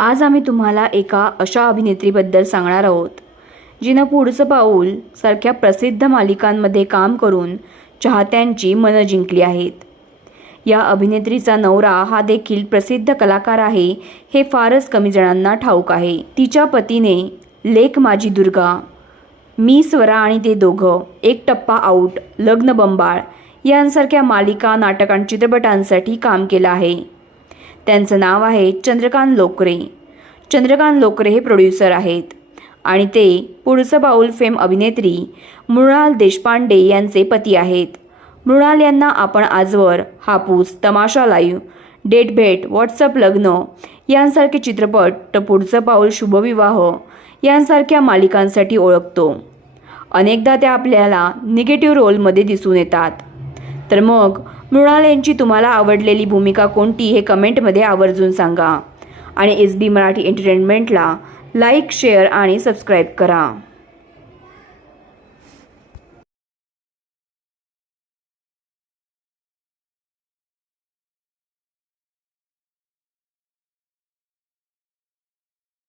आज आम्ही तुम्हाला एका अशा अभिनेत्रीबद्दल सांगणार आहोत जिनं पुढचं पाऊल सारख्या प्रसिद्ध मालिकांमध्ये काम करून चाहत्यांची मनं जिंकली आहेत. या अभिनेत्रीचा नवरा हा देखील प्रसिद्ध कलाकार आहे हे फारच कमी जणांना ठाऊक आहे. तिच्या पतीने लेख माझी दुर्गा मी स्वरा आणि ते दोघं एक टप्पा आऊट लग्न बंबाळ यांसारख्या मालिका नाटक आणि चित्रपटांसाठी काम केलं आहे. त्यांचं नाव आहे चंद्रकांत लोकरे. चंद्रकांत लोकरे हे प्रोड्युसर आहेत. आणि ते पुढचं पाऊल फेम अभिनेत्री मृणाल देशपांडे यांचे पती आहेत. मृणाल यांना आपण आजवर हापूस तमाशा लाईव्ह डेट भेट व्हॉट्सअप लग्न यांसारखे चित्रपट तर पुढचं पाऊल शुभविवाह यांसारख्या मालिकांसाठी ओळखतो. अनेकदा त्या आपल्याला निगेटिव्ह रोलमध्ये दिसून येतात. तर मग मृणाल यांची तुम्हाला आवडलेली भूमिका कोणती हे कमेंटमध्ये आवर्जून सांगा. आणि एस बी मराठी एंटरटेनमेंटला लाईक शेअर आणि सबस्क्राईब करा.